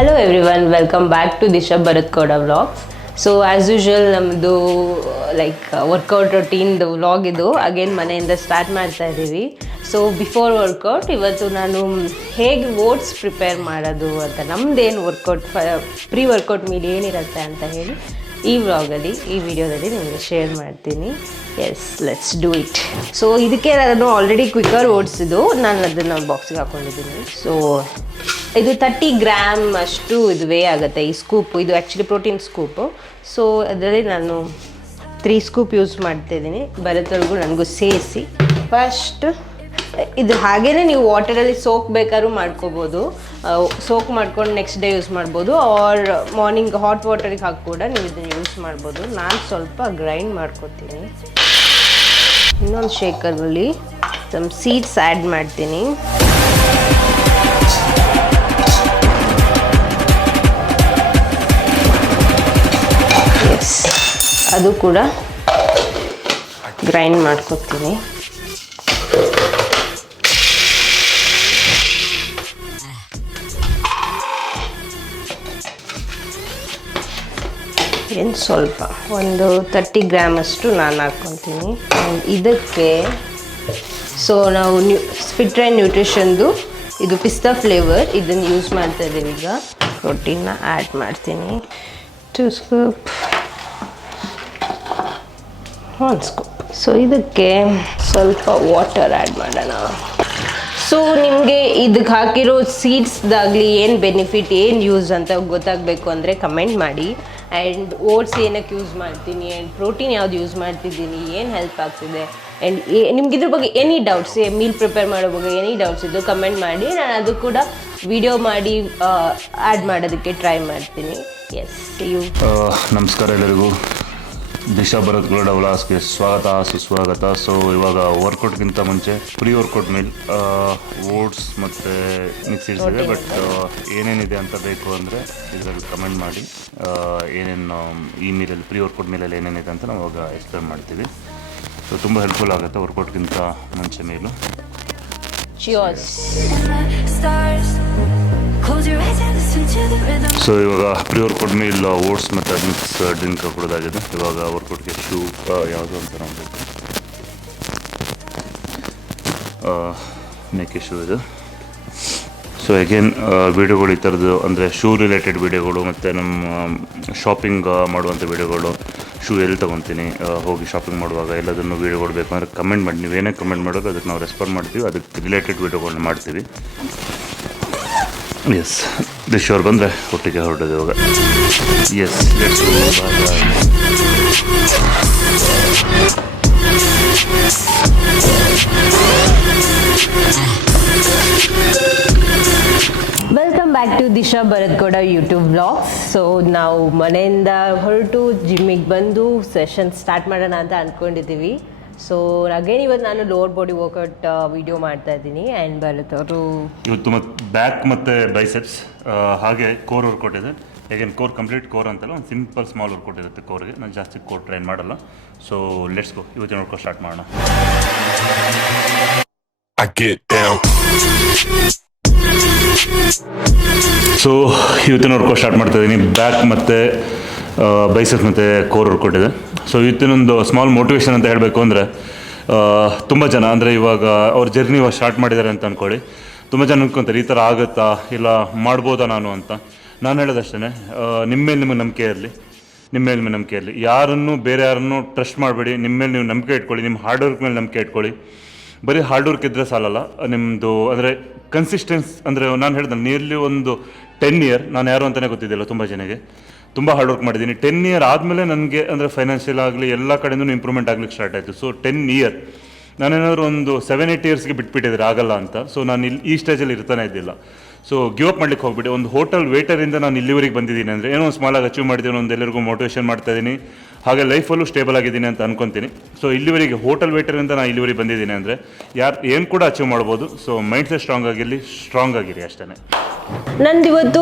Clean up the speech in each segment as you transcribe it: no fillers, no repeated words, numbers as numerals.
Hello everyone, welcome back to Disha Bharat Koda Vlogs. So as usual ನಮ್ಮದು workout ರೊಟೀನ್ದು vlog ಇದು again ಮನೆಯಿಂದ start ಮಾಡ್ತಾ ಇದ್ದೀವಿ. So before workout ಇವತ್ತು ನಾನು ಹೇಗೆ ಓಟ್ಸ್ ಪ್ರಿಪೇರ್ ಮಾಡೋದು ಅಂತ ನಮ್ಮದೇನು ವರ್ಕೌಟ್ ಪ್ರೀ ವರ್ಕೌಟ್ ಮೀಲ್ ಏನಿರುತ್ತೆ ಅಂತ ಹೇಳಿ ಈ ವ್ಲಾಗಲ್ಲಿ ಈ ವಿಡಿಯೋದಲ್ಲಿ ನಿಮಗೆ ಶೇರ್ ಮಾಡ್ತೀನಿ. Yes, let's do it. So ಇದಕ್ಕೆ ನಾನು ಆಲ್ರೆಡಿ ಕ್ವಿಕ್ಕರ್ ಓಟ್ಸ್ ಇದು ನಾನು ಅದನ್ನು ಬಾಕ್ಸಿಗೆ ಹಾಕ್ಕೊಂಡಿದ್ದೀನಿ. ಸೊ ಇದು 30 ಗ್ರಾಮ್ ಅಷ್ಟು ಇದು ವೇ ಆಗುತ್ತೆ ಈ ಸ್ಕೂಪು. ಇದು ಆ್ಯಕ್ಚುಲಿ ಪ್ರೋಟೀನ್ ಸ್ಕೂಪು. ಸೊ ಅದರಲ್ಲಿ ನಾನು 3 ಸ್ಕೂಪ್ ಯೂಸ್ ಮಾಡ್ತಾಯಿದ್ದೀನಿ. ಬರೋದ್ವರೆಗೂ ನನಗೂ ಸೇರಿಸಿ ಫಸ್ಟ್ ಇದು ಹಾಗೇ ನೀವು ವಾಟರಲ್ಲಿ ಸೋಕ್ ಬೇಕಾದ್ರೂ ಮಾಡ್ಕೋಬೋದು. ಸೋಕ್ ಮಾಡ್ಕೊಂಡು ನೆಕ್ಸ್ಟ್ ಡೇ ಯೂಸ್ ಮಾಡ್ಬೋದು, ಆರ್ ಮಾರ್ನಿಂಗ್ ಹಾಟ್ ವಾಟರಿಗೆ ಹಾಕಿ ಕೂಡ ನೀವು ಇದನ್ನು ಯೂಸ್ ಮಾಡ್ಬೋದು. ನಾನು ಸ್ವಲ್ಪ ಗ್ರೈಂಡ್ ಮಾಡ್ಕೊತೀನಿ. ಇನ್ನೊಂದು ಶೇಕರಲ್ಲಿ ಸಮ್ ಸೀಡ್ಸ್ ಆ್ಯಡ್ ಮಾಡ್ತೀನಿ. ಎಸ್, ಅದು ಕೂಡ ಗ್ರೈಂಡ್ ಮಾಡ್ಕೊತೀನಿ. ಏನು ಸ್ವಲ್ಪ ಒಂದು 30 ಗ್ರಾಮ್ ಅಷ್ಟು ನಾನು ಹಾಕ್ಕೊತೀನಿ. ಇದಕ್ಕೆ ಸೊ ನಾವು ಫಿಟ್ ಆ್ಯಂಡ್ ನ್ಯೂಟ್ರಿಷನ್ದು ಇದು ಪಿಸ್ತಾ ಫ್ಲೇವರ್ ಇದನ್ನು ಯೂಸ್ ಮಾಡ್ತಾ ಇದ್ದೀವಿ. ಈಗ ಪ್ರೋಟೀನ್ನ ಆ್ಯಡ್ ಮಾಡ್ತೀನಿ. 2 ಸ್ಕೂಪ್, 1 ಸ್ಕೂಪ್. ಸೊ ಇದಕ್ಕೆ ಸ್ವಲ್ಪ ವಾಟರ್ ಆ್ಯಡ್ ಮಾಡೋಣ. ಸೊ ನಿಮಗೆ ಇದಕ್ಕೆ ಹಾಕಿರೋ ಸೀಡ್ಸ್ದಾಗಲಿ ಏನು ಬೆನಿಫಿಟ್ ಏನು ಯೂಸ್ ಅಂತ ಗೊತ್ತಾಗಬೇಕು ಅಂದರೆ ಕಮೆಂಟ್ ಮಾಡಿ. ಆ್ಯಂಡ್ ಓಟ್ಸ್ ಏನಕ್ಕೆ ಯೂಸ್ ಮಾಡ್ತೀನಿ ಆ್ಯಂಡ್ ಪ್ರೋಟೀನ್ ಯಾವ್ದು ಯೂಸ್ ಮಾಡ್ತಿದ್ದೀನಿ, ಏನು ಹೆಲ್ಪ್ ಆಗ್ತಿದೆ, ಆ್ಯಂಡ್ ನಿಮ್ಗೆ ಇದ್ರ ಬಗ್ಗೆ ಎನಿ ಡೌಟ್ಸ್, ಮೀಲ್ ಪ್ರಿಪೇರ್ ಮಾಡೋ ಬಗ್ಗೆ ಎನಿ ಡೌಟ್ಸ್ ಇದ್ದು ಕಮೆಂಟ್ ಮಾಡಿ. ನಾನು ಅದು ಕೂಡ ವಿಡಿಯೋ ಮಾಡಿ ಆ್ಯಡ್ ಮಾಡೋದಕ್ಕೆ ಟ್ರೈ ಮಾಡ್ತೀನಿ. ಎಸ್, ಯು ನಮಸ್ಕಾರ ಎಲ್ಲರಿಗೂ. ದಿಶಾ ಭರತ್ ಕೋಡ ವ್ಲಾಗ್ಸ್ಗೆ ಸ್ವಾಗತ ಸುಸ್ವಾಗತ. ಸೊ ಇವಾಗ ವರ್ಕೌಟ್ಗಿಂತ ಮುಂಚೆ ಪ್ರೀ ವರ್ಕೌಟ್ ಮೀಲ್ ಓಟ್ಸ್ ಮತ್ತು ಮಿಕ್ಸಿಡ್ಸ್ ಇದೆ. ಬಟ್ ಏನೇನಿದೆ ಅಂತ ಬೇಕು ಅಂದರೆ ಇದರಲ್ಲಿ ಕಮೆಂಟ್ ಮಾಡಿ. ಏನೇನು ಈ ಮೀಲಲ್ಲಿ ಪ್ರೀ ವರ್ಕೌಟ್ ಮೀಲಲ್ಲಿ ಏನೇನಿದೆ ಅಂತ ನಾವು ಇವಾಗ ಎಕ್ಸ್ಪ್ಲೇನ್ ಮಾಡ್ತೀವಿ. ಸೊ ತುಂಬ ಹೆಲ್ಪ್ಫುಲ್ ಆಗುತ್ತೆ ವರ್ಕೌಟ್ಗಿಂತ ಮುಂಚೆ ಮೀಲು. ಸೊ ಇವಾಗ ಪ್ರೀ ವರ್ಕೌಟ್ ಮೀಲ್ ಓಟ್ಸ್ ಮತ್ತು ಮಿಕ್ಸ್ ಡ್ರಿಂಕ್ ಕೊಡೋದಾಗಿದೆ. ಇವಾಗ ವರ್ಕೌಟ್ಗೆ ಶೂ ಯಾವುದು ಅಂತ ನೋಡಬೇಕು. ಮೇಕೆ ಶೂ ಇದು. ಸೊ ಅಗೇನ್ ವೀಡಿಯೋಗಳು ಈ ಥರದ್ದು ಅಂದರೆ ಶೂ ರಿಲೇಟೆಡ್ ವೀಡಿಯೋಗಳು ಮತ್ತು ನಮ್ಮ ಶಾಪಿಂಗ್ ಮಾಡುವಂಥ ವೀಡಿಯೋಗಳು, ಶೂ ಎಲ್ಲಿ ತೊಗೊತೀನಿ, ಹೋಗಿ ಶಾಪಿಂಗ್ ಮಾಡುವಾಗ ಎಲ್ಲದನ್ನು ವೀಡಿಯೋಗಳು ಬೇಕು ಅಂದರೆ ಕಮೆಂಟ್ ಮಾಡಿ. ನೀವೇನೇ ಕಮೆಂಟ್ ಮಾಡೋದು ಅದಕ್ಕೆ ನಾವು ರೆಸ್ಪಾಂಡ್ ಮಾಡ್ತೀವಿ. ಅದಕ್ಕೆ ರಿಲೇಟೆಡ್ ವೀಡಿಯೋಗಳನ್ನ ಮಾಡ್ತೀವಿ. ಎಸ್, ದಿಶ್ ಅವ್ರು ಬಂದರೆ ಒಟ್ಟಿಗೆ ಹೊರಡೋದು ಇವಾಗ. Yes, let's go. Welcome back to Disha Bharath ಕೋಡ ಯೂಟ್ಯೂಬ್ ವ್ಲಾಗ್ಸ್. ಸೊ ನಾವು ಮನೆಯಿಂದ ಹೊರಟು ಜಿಮ್ಮಿಗೆ ಬಂದು ಸೆಷನ್ ಸ್ಟಾರ್ಟ್ ಮಾಡೋಣ ಅಂತ ಅಂದ್ಕೊಂಡಿದ್ದೀವಿ. ಸೊ ಅಗೇನ್ ಇವತ್ತು ನಾನು ಲೋವರ್ ಬಾಡಿ ವರ್ಕೌಟ್ ವಿಡಿಯೋ ಮಾಡ್ತಾ ಇದ್ದೀನಿ. ಆ್ಯಂಡ್ ಭರತ್ ಅವರು ಇವತ್ತು ಬ್ಯಾಕ್ ಮತ್ತು ಬೈಸೆಪ್ಸ್ ಹಾಗೆ ಕೋರ್ ವರ್ಕೌಟ್ ಇದೆ. ಹೇಗೇನು ಕೋರ್ ಕಂಪ್ಲೀಟ್ ಕೋರ್ ಅಂತಲ್ಲ, ಒಂದು ಸಿಂಪಲ್ ಸ್ಮಾಲ್ ವರ್ಕೌಟ್ ಇರುತ್ತೆ ಕೋರ್ಗೆ. ನಾನು ಜಾಸ್ತಿ ಕೋರ್ ಟ್ರೈನ್ ಮಾಡಲ್ಲ. ಸೊ ಲೆಟ್ಸ್ ಗೋ, ಇವತ್ತಿನ ವರ್ಕೌಟ್ ಸ್ಟಾರ್ಟ್ ಮಾಡೋಣ. ಸೊ ಇವತ್ತಿನ ವರ್ಕೌಟ್ ಸ್ಟಾರ್ಟ್ ಮಾಡ್ತಾ ಇದ್ದೀನಿ. ಬ್ಯಾಕ್ ಮತ್ತು ಬೈಸೆಪ್ಸ್ ಮತ್ತು ಕೋರ್ ವರ್ಕೌಟ್ ಇದೆ. ಸೊ ಇವತ್ತಿನೊಂದು ಸ್ಮಾಲ್ ಮೋಟಿವೇಶನ್ ಅಂತ ಹೇಳಬೇಕು ಅಂದರೆ, ತುಂಬ ಜನ ಅಂದರೆ ಇವಾಗ ಅವ್ರ ಜರ್ನಿ ಇವಾಗ ಸ್ಟಾರ್ಟ್ ಮಾಡಿದ್ದಾರೆ ಅಂತ ಅಂದ್ಕೊಳ್ಳಿ. ತುಂಬ ಜನ ಅನ್ಕೊತಾರೆ ಈ ಥರ ಆಗುತ್ತಾ, ಇಲ್ಲ ಮಾಡ್ಬೋದಾ ನಾನು ಅಂತ. ನಾನು ಹೇಳೋದಷ್ಟೇ, ನಿಮ್ಮ ಮೇಲೆ ನಿಮಗೆ ನಂಬಿಕೆ ಇರಲಿ. ನಿಮ್ಮ ಮೇಲೆ ನಿಮಗೆ ನಂಬಿಕೆ ಇರಲಿ. ಯಾರನ್ನು ಬೇರೆ ಯಾರನ್ನು ಟ್ರಸ್ಟ್ ಮಾಡಬೇಡಿ. ನಿಮ್ಮ ಮೇಲೆ ನೀವು ನಂಬಿಕೆ ಇಟ್ಕೊಳ್ಳಿ. ನಿಮ್ಮ ಹಾರ್ಡ್ ವರ್ಕ್ ಮೇಲೆ ನಂಬಿಕೆ ಇಟ್ಕೊಳ್ಳಿ. ಬರೀ ಹಾರ್ಡ್ ವರ್ಕ್ ಇದ್ದರೆ ಸಾಲಲ್ಲ. ನಿಮ್ಮದು ಅಂದರೆ ಕನ್ಸಿಸ್ಟೆನ್ಸ್ ಅಂದರೆ ನಾನು ಹೇಳಿದೆ ನಿಯರ್ಲಿ ಒಂದು 10 ಇಯರ್ ನಾನು ಯಾರು ಅಂತಲೇ ಗೊತ್ತಿದ್ದಿಲ್ಲ ತುಂಬ ಜನಕ್ಕೆ. ತುಂಬ ಹಾರ್ಡ್ ವರ್ಕ್ ಮಾಡಿದ್ದೀನಿ. 10 ಇಯರ್ ಆದಮೇಲೆ ನನಗೆ ಅಂದರೆ ಫೈನಾನ್ಷಿಯಲ್ ಆಗಲಿ ಎಲ್ಲ ಕಡೆಯೂ ಇಂಪ್ರೂವ್ಮೆಂಟ್ ಆಗ್ಲಿಕ್ಕೆ ಸ್ಟಾರ್ಟ್ ಆಯಿತು. ಸೊ 10 ಇಯರ್ ನಾನೇನಾದರೂ ಒಂದು 7-8 ಇಯರ್ಸ್ಗೆ ಬಿಟ್ಬಿಟ್ಟಿದ್ರೆ ಆಗಲ್ಲ ಅಂತ. ಸೊ ನಾನು ಇಲ್ಲಿ ಈ ಸ್ಟೇಜಲ್ಲಿ ಇರ್ತಾನೆ ಇದ್ದಿಲ್ಲ. ಸೊ ಗಿವ್ ಅಪ್ ಮಾಡ್ಲಿಕ್ಕೆ ಹೋಗ್ಬಿಟ್ಟು ಒಂದು ಹೋಟೆಲ್ ವೇಟರಿಂದ ನಾನು ಇಲ್ಲಿವರೆಗೆ ಬಂದಿದ್ದೀನಿ ಅಂದರೆ ಏನೋ ಒಂದು ಸ್ಮಾಲಾಗಿ ಅಚೀವ್ ಮಾಡಿದ್ದೀನಿ, ಒಂದು ಎಲ್ಲರಿಗೂ ಮೋಟಿವೇಶನ್ ಮಾಡ್ತಾಯಿದ್ದೀನಿ, ಹಾಗೆ ಲೈಫಲ್ಲೂ ಸ್ಟೇಬಲ್ ಆಗಿದ್ದೀನಿ ಅಂತ ಅಂದ್ಕೊತೀನಿ. ಸೊ ಇಲ್ಲಿವರೆಗೆ ಹೋಟೆಲ್ ವೇಟರಿಂದ ನಾನು ಇಲ್ಲಿವರೆಗೆ ಬಂದಿದ್ದೀನಿ ಅಂದರೆ ಯಾರು ಏನು ಕೂಡ ಅಚೀವ್ ಮಾಡ್ಬೋದು. ಸೊ ಮೈಂಡ್ ಸೆಟ್ ಸ್ಟ್ರಾಂಗ್ ಆಗಿರಿ ಅಷ್ಟೇ. ನಂದು ಇವತ್ತು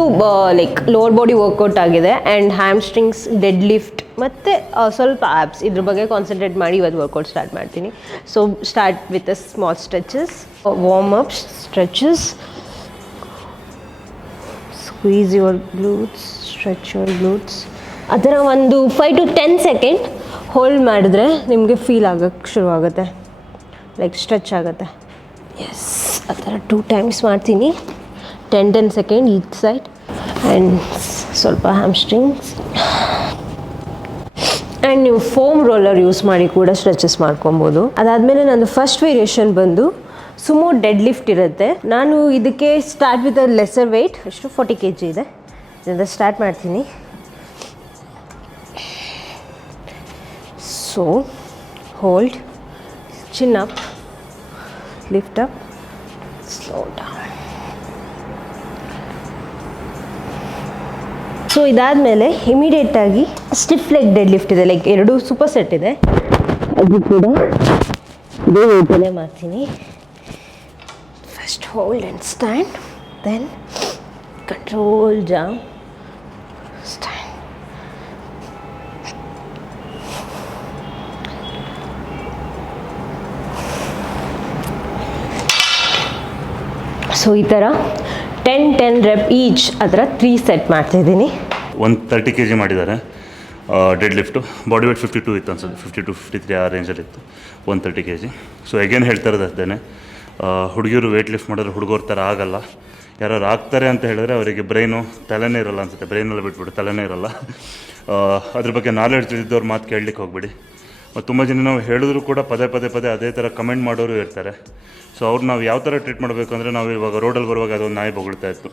ಲೋವರ್ ಬಾಡಿ ವರ್ಕೌಟ್ ಆಗಿದೆ. ಆ್ಯಂಡ್ ಹ್ಯಾಮ್ಸ್ಟ್ರಿಂಗ್ಸ್, ಡೆಡ್ ಲಿಫ್ಟ್ ಮತ್ತು ಸ್ವಲ್ಪ ಆ್ಯಪ್ಸ್ ಇದ್ರ ಬಗ್ಗೆ ಕಾನ್ಸಂಟ್ರೇಟ್ ಮಾಡಿ ಇವತ್ತು ವರ್ಕೌಟ್ ಸ್ಟಾರ್ಟ್ ಮಾಡ್ತೀನಿ. So start with a small stretches, warm up stretches, squeeze your glutes, stretch your glutes. ಆ ಥರ ಒಂದು 5 to 10 ಸೆಕೆಂಡ್ ಹೋಲ್ಡ್ ಮಾಡಿದ್ರೆ ನಿಮಗೆ ಫೀಲ್ ಆಗೋಕ್ಕೆ ಶುರುವಾಗುತ್ತೆ, ಲೈಕ್ ಸ್ಟ್ರೆಚ್ ಆಗುತ್ತೆ. ಎಸ್, ಆ ಥರ 2 times ಮಾಡ್ತೀನಿ, 10 ಸೆಕೆಂಡ್ ಈಚ್ ಸೈಡ್. ಆ್ಯಂಡ್ ಸ್ವಲ್ಪ ಹ್ಯಾಮ್ಸ್ಟ್ರಿಂಗ್ಸ್. ಆ್ಯಂಡ್ ನೀವು ಫೋಮ್ ರೋಲರ್ ಯೂಸ್ ಮಾಡಿ ಕೂಡ ಸ್ಟ್ರೆಚಸ್ ಮಾಡ್ಕೊಬೋದು. ಅದಾದಮೇಲೆ ನಂದು ಫಸ್ಟ್ ವೇರಿಯೇಷನ್ ಬಂದು ಸುಮೋ ಡೆಡ್ ಲಿಫ್ಟ್ ಇರುತ್ತೆ. ನಾನು ಇದಕ್ಕೆ start with a lesser weight, ಎಷ್ಟು 40 kg ಇದೆ, ಇದರಿಂದ ಸ್ಟಾರ್ಟ್ ಮಾಡ್ತೀನಿ. So hold, chin up, lift up, slow down. So ಇದಾದಮೇಲೆ ಇಮಿಡಿಯೇಟಾಗಿ ಸ್ಟಿಫ್ ಲೆಗ್ ಡೆಡ್ ಲಿಫ್ಟ್ ಇದೆ, ಲೈಕ್ 2 ಸೂಪರ್ ಸೆಟ್ ಇದೆ, ಅದು ಕೂಡ ಇದೇ ವೇಟಲ್ಲೇ ಮಾಡ್ತೀನಿ. First hold and stand, then control jump, stand. So ಈ ಥರ 10 rep ಈಚ್, ಆ ಥರ 3 ಸೆಟ್ ಮಾಡ್ತಾಯಿದ್ದೀನಿ. 130 kg ಮಾಡಿದ್ದಾರೆ ಡೆಡ್ ಲಿಫ್ಟು. ಬಾಡಿ ವೇಟ್ 52 ಇತ್ತು ಅನ್ಸುತ್ತೆ, 52, 53 ಆ ರೇಂಜಲ್ಲಿತ್ತು, 130 kg. ಸೊ ಅಗೇನ್ ಹೇಳ್ತಾ ಇರೋದು ಅದೇನೆ, ಹುಡುಗಿಯರು ವೇಟ್ ಲಿಫ್ಟ್ ಮಾಡಿದ್ರೆ ಹುಡುಗರ ಥರ ಆಗಲ್ಲ. ಯಾರು ಆಗ್ತಾರೆ ಅಂತ ಹೇಳಿದ್ರೆ ಅವರಿಗೆ ಬ್ರೈನು ತಲೆನೇ ಇರೋಲ್ಲ ಅನ್ಸುತ್ತೆ, ಬ್ರೈನೆಲ್ಲ ಬಿಟ್ಬಿಟ್ಟು ತಲೆನೇ ಇರೋಲ್ಲ. ಅದ್ರ ಬಗ್ಗೆ ನಾಲೆಡ್ಜ್ ಇದ್ದವ್ರ ಮಾತು ಕೇಳಲಿಕ್ಕೆ ಹೋಗ್ಬಿಡಿ. ತುಂಬ ಜನ ನಾವು ಹೇಳಿದ್ರು ಕೂಡ ಪದೇ ಅದೇ ಥರ ಕಮೆಂಟ್ ಮಾಡೋರು ಇರ್ತಾರೆ. ಸೊ ಅವ್ರು ನಾವು ಯಾವ ಥರ ಟ್ರೀಟ್ ಮಾಡಬೇಕು ಅಂದರೆ, ನಾವು ಇವಾಗ ರೋಡಲ್ಲಿ ಬರುವಾಗ ಅದೊಂದು ನಾಯಿ ಬೊಗಳ್ತಾ ಇತ್ತು.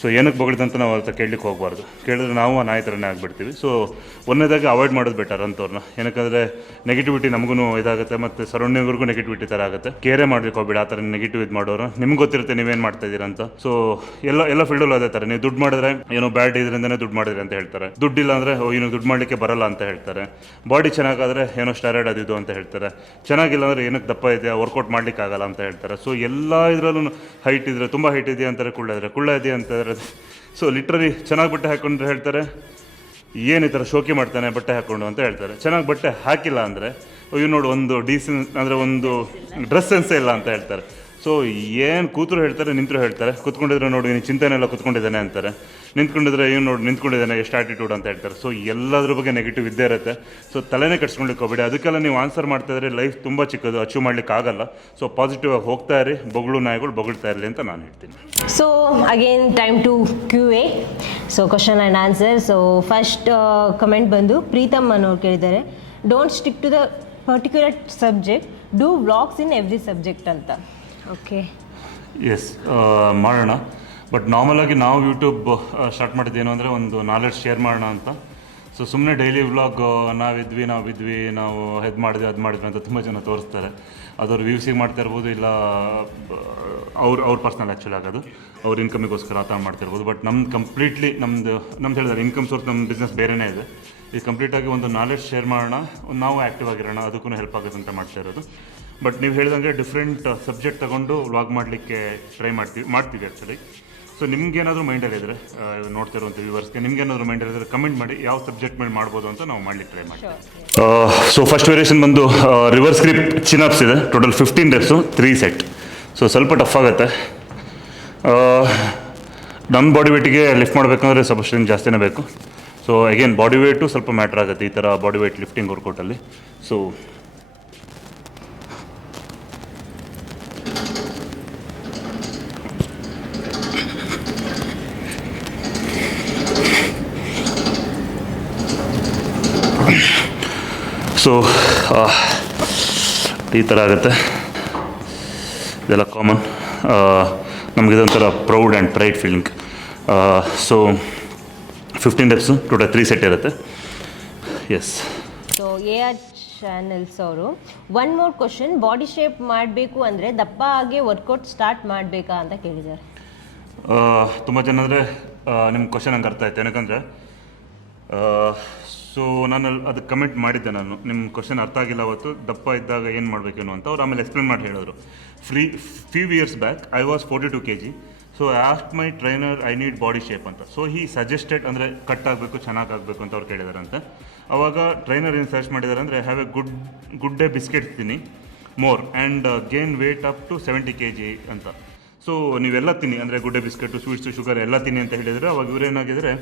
ಸೊ ಏನಕ್ಕೆ ಬೊಗಳ್ತಾ ಅಂತ ನಾವು ಅವ್ರ ಕೇಳಲಿಕ್ಕೆ ಹೋಗಬಾರ್ದು, ಕೇಳಿದ್ರೆ ನಾವು ಆ ನಾಯಿ ಥರನೇ ಆಗಿಬಿಡ್ತೀವಿ. ಸೊ ಒಂದನೇದಾಗಿ ಅವಾಯ್ಡ್ ಮಾಡೋದು ಬೆಟರ್ ಅಂಥವ್ರನ್ನ, ಏನಕ್ಕಂದರೆ ನೆಗೆಟಿವಿಟಿ ನಮಗೂ ಇದಾಗುತ್ತೆ, ಮತ್ತು ಸರೌಂಡಿಂಗ್ರಿಗೂ ನೆಗೆಟಿವಿಟಿ ಥರ ಆಗುತ್ತೆ. ಕೇರೇ ಮಾಡ್ಲಿಕ್ಕೆ ಹೋಗ್ಬೇಡಿ ಆ ಥರ ನೆಗೆಟಿವ್ ಇದು ಮಾಡೋರು. ನಿಮ್ಗೆ ಗೊತ್ತಿರುತ್ತೆ ನೀವೇನು ಮಾಡ್ತಾ ಇದ್ದೀರಾ ಅಂತ. ಸೊ ಎಲ್ಲ ಫೀಲ್ಡಲ್ಲೂ ಅದೇ ಥರ, ನೀವು ದುಡ್ಡು ಮಾಡಿದ್ರೆ ಏನೋ ಬ್ಯಾಡ್ ಇದರಿಂದನೇ ದುಡ್ಡು ಮಾಡಿದ್ರಿ ಅಂತ ಹೇಳ್ತಾರೆ. ದುಡ್ಡಿಲ್ಲ ಅಂದರೆ ಇನ್ನು ದುಡ್ಡು ಮಾಡಲಿಕ್ಕೆ ಬರಲ್ಲ ಅಂತ ಹೇಳ್ತಾರೆ. ಬಾಡಿ ಚೆನ್ನಾಗಾದರೆ ಏನೋ ಸ್ಟೆರಾಯ್ಡ್ ಅದಿದ್ದು ಅಂತ ಹೇಳ್ತಾರೆ. ಚೆನ್ನಾಗಿಲ್ಲ ಅಂದರೆ ಏನಕ್ಕೆ ದಪ್ಪ ಇದೆಯಾ, ವರ್ಕೌಟ್ ಮಾಡ್ಲಿಕ್ಕೆ ಆಗಲ್ಲ ಅಂತ ಹೇಳ್ತಾರೆ. ಸೊ ಎಲ್ಲ ಇದರಲ್ಲೂ ಹೈಟ್ ಇದ್ದರೆ, ತುಂಬ ಹೈಟ್ ಇದೆಯಾ ಅಂತಾರೆ, ಕುಳ್ಳ ಇದೆಯಾ ಅಂತಾರೆ. ಸೊ ಲಿಟ್ರಲಿ ಚೆನ್ನಾಗಿ ಬಟ್ಟೆ ಹಾಕೊಂಡ್ರೆ ಹೇಳ್ತಾರೆ ಏನು ಈ ಥರ ಶೋಕಿ ಮಾಡ್ತಾನೆ ಬಟ್ಟೆ ಹಾಕ್ಕೊಂಡು ಅಂತ ಹೇಳ್ತಾರೆ. ಚೆನ್ನಾಗಿ ಬಟ್ಟೆ ಹಾಕಿಲ್ಲ ಅಂದರೆ ಇವ್ ನೋಡಿ ಒಂದು ಡೀಸೆಂಟ್ ಅಂದರೆ ಒಂದು ಡ್ರೆಸ್ ಸೆನ್ಸೇ ಇಲ್ಲ ಅಂತ ಹೇಳ್ತಾರೆ. ಸೊ ಏನು ಕೂತರು ಹೇಳ್ತಾರೆ, ನಿಂತರು ಹೇಳ್ತಾರೆ. ಕೂತ್ಕೊಂಡಿದ್ರೆ ನೋಡಿ ನೀನು ಚಿಂತೆನೆಲ್ಲ ಕೂತ್ಕೊಂಡಿದ್ದಾನೆ ಅಂತಾರೆ, ನಿಂತ್ಕೊಂಡಿದ್ರೆ ಏನು ನೋಡಿ ನಿಂತ್ಕೊಂಡಿದ್ದಾನೆ ಎಷ್ಟು ಆ್ಯಟಿಟ್ಯೂಡ್ ಅಂತ ಹೇಳ್ತಾರೆ. ಸೊ ಎಲ್ಲದ್ರ ಬಗ್ಗೆ ನೆಗೆಟಿವ್ ಇದ್ದೇ ಇರುತ್ತೆ. ಸೊ ತಲೆನೇ ಕಟ್ಸ್ಕೊಳ್ಲಿಕ್ಕೆ ಹೋಗ್ಬೇಡಿ. ಅದಕ್ಕೆಲ್ಲ ನೀವು ಆನ್ಸರ್ ಮಾಡ್ತಾಯಿದ್ರೆ ಲೈಫ್ ತುಂಬ ಚಿಕ್ಕದು, ಅಚೀವ್ ಮಾಡ್ಲಿಕ್ಕೆ ಆಗಲ್ಲ. ಸೊ ಪಾಸಿಟಿವ್ ಆಗಿ ಹೋಗ್ತಾ ಇರಿ, ನಾಯಿಗಳು ಬೊಗಳ್ತಾ ಇರಲಿ ಅಂತ ನಾನು ಹೇಳ್ತೀನಿ. So again time to QA, so question and answer. So first comment ಬಂದು ಪ್ರೀತಮ್ ಅನ್ನೋರು ಕೇಳಿದ್ದಾರೆ, don't stick to the particular subject, do vlogs in every subject ಅಂತ. ಓಕೆ, ಎಸ್, ಮಾಡೋಣ. ಬಟ್ ನಾರ್ಮಲಾಗಿ ನಾವು ಯೂಟ್ಯೂಬ್ ಸ್ಟಾರ್ಟ್ ಮಾಡಿದ್ದೇನು ಅಂದರೆ ಒಂದು ನಾಲೆಡ್ಜ್ ಶೇರ್ ಮಾಡೋಣ ಅಂತ. ಸೊ ಸುಮ್ಮನೆ ಡೈಲಿ ವ್ಲಾಗ್ ನಾವಿದ್ವಿ ನಾವು ಇದು ಮಾಡಿದ್ವಿ ಅದು ಮಾಡಿದ್ವಿ ಅಂತ ತುಂಬ ಜನ ತೋರಿಸ್ತಾರೆ. ಅದವ್ರು ವ್ಯೂಸಿಗೆ ಮಾಡ್ತಾ ಇರ್ಬೋದು, ಇಲ್ಲ ಅವ್ರ ಪರ್ಸ್ನಲ್ ಆ್ಯಕ್ಚುಲಿ ಆಗೋದು, ಅವ್ರ ಇನ್ಕಮಿಗೋಸ್ಕರ ಆ ಥರ ಮಾಡ್ತಿರ್ಬೋದು. ಬಟ್ ನಮ್ದು ಹೇಳಿದ್ರೆ ಇನ್ಕಮ್ ಸೋರ್ಸ್, ನಮ್ಮ ಬಿಸ್ನೆಸ್ ಬೇರೆಯೇ ಇದೆ. ಇದು ಕಂಪ್ಲೀಟಾಗಿ ಒಂದು ನಾಲೆಡ್ಜ್ ಶೇರ್ ಮಾಡೋಣ, ನಾವು ಆ್ಯಕ್ಟಿವ್ ಆಗಿರೋಣ, ಅದಕ್ಕೂ ಹೆಲ್ಪ್ ಆಗುತ್ತೆ ಅಂತ ಮಾಡ್ತಾ ಇರೋದು. ಬಟ್ ನೀವು ಹೇಳಿದಂಗೆ ಡಿಫ್ರೆಂಟ್ ಸಬ್ಜೆಕ್ಟ್ ತೊಗೊಂಡು ವ್ಲಾಗ್ ಮಾಡಲಿಕ್ಕೆ ಟ್ರೈ ಮಾಡ್ತೀವಿ ಆ್ಯಕ್ಚುಲಿ. ಸೊ ನಿಮ್ಗೇನಾದರೂ ಮೈಂಡಲ್ಲಿದ್ದರೆ, ನೋಡ್ತಿರುವಂಥ ವ್ಯೂವರ್ಸ್ಗೆ ನಿಮ್ಗೇನಾದರೂ ಮೈಂಡಲ್ಲಿದ್ದರೆ ಕಮೆಂಟ್ ಮಾಡಿ, ಯಾವ ಸಬ್ಜೆಕ್ಟ್ ಮೇಲೆ ಮಾಡ್ಬೋದು ಅಂತ ನಾವು ಮಾಡ್ಲಿಕ್ಕೆ ಟ್ರೈ ಮಾಡ್ತೀವಿ. ಸೊ ಫಸ್ಟ್ ವೇರಿಯೇಷನ್ ಬಂದು ರಿವರ್ಸ್ ಗ್ರಿಪ್ ಚಿನ್ ಅಪ್ಸ್ ಇದೆ, ಟೋಟಲ್ 15 reps, 3 ಸೆಟ್. ಸೊ ಸ್ವಲ್ಪ ಟಫ್ ಆಗುತ್ತೆ. ನಮ್ಮ ಬಾಡಿ ವೇಟಿಗೆ ಲಿಫ್ಟ್ ಮಾಡಬೇಕಂದ್ರೆ ಸ್ವಲ್ಪ ಸ್ಟ್ರೆಂತ್ ಜಾಸ್ತಿನೇ ಬೇಕು. ಸೊ ಅಗೇನ್ ಬಾಡಿ ವೇಟು ಸ್ವಲ್ಪ ಮ್ಯಾಟ್ರ್ ಆಗುತ್ತೆ ಈ ಥರ ಬಾಡಿ ವೇಟ್ ಲಿಫ್ಟಿಂಗ್ ವರ್ಕೌಟಲ್ಲಿ. ಸೊ ಈ ಥರ ಆಗುತ್ತೆ, ಇದೆಲ್ಲ ಕಾಮನ್. ನಮಗಿದೊಂಥರ proud and pride feeling. So 15 reps, total 3 set ಇರುತ್ತೆ. ಎಸ್. ಸೊ AR ಚಾನೆಲ್ಸ್ ಅವರು one more question, body shape ಮಾಡಬೇಕು ಅಂದರೆ ದಪ್ಪ ಆಗಿ ವರ್ಕೌಟ್ ಸ್ಟಾರ್ಟ್ ಮಾಡಬೇಕಾ ಅಂತ ಕೇಳಿದ್ದಾರೆ. ತುಂಬ ಜನ ಅಂದರೆ ನಿಮ್ಮ ಕ್ವಶನ್ ಹಂಗೆ ಅರ್ಥ ಆಯ್ತು. ಏನಕ್ಕಂದರೆ ಸೊ ನಾನು ಅದಕ್ಕೆ ಕಮೆಂಟ್ ಮಾಡಿದ್ದೆ, ನಾನು ನಿಮ್ಮ ಕ್ವಶನ್ ಅರ್ಥ ಆಗಿಲ್ಲ ಅವತ್ತು, ದಪ್ಪ ಇದ್ದಾಗ ಏನು ಮಾಡಬೇಕೇನು ಅಂತ. ಅವ್ರು ಆಮೇಲೆ ಎಕ್ಸ್ಪ್ಲೇನ್ ಮಾಡಿ ಹೇಳಿದ್ರು. Few years back I was 42 kg. So ask my trainer I need body shape ಅಂತ. ಸೊ ಹಿ ಸಜೆಸ್ಟೆಡ್, ಅಂದರೆ ಕಟ್ ಆಗಬೇಕು, ಚೆನ್ನಾಗಾಗಬೇಕು ಅಂತ ಅವ್ರು ಕೇಳಿದಾರಂತೆ. ಅವಾಗ ಟ್ರೈನರ್ ಏನು ಸಜೆಸ್ಟ್ ಮಾಡಿದ್ದಾರೆ ಅಂದರೆ, have a good day biscuit ತಿನ್ನಿ more and gain weight up to 70 kg ಅಂತ. ಸೊ ನೀವೆಲ್ಲ ತಿನ್ನಿ, ಅಂದರೆ ಗುಡ್ಡೆ ಬಿಸ್ಕೆಟು, ಸ್ವೀಟ್ಸು, ಶುಗರ್ ಎಲ್ಲ ತಿನ್ನಿ ಅಂತ ಹೇಳಿದರೆ ಅವಾಗ ಇವರೇನಾಗಿದ್ದಾರೆ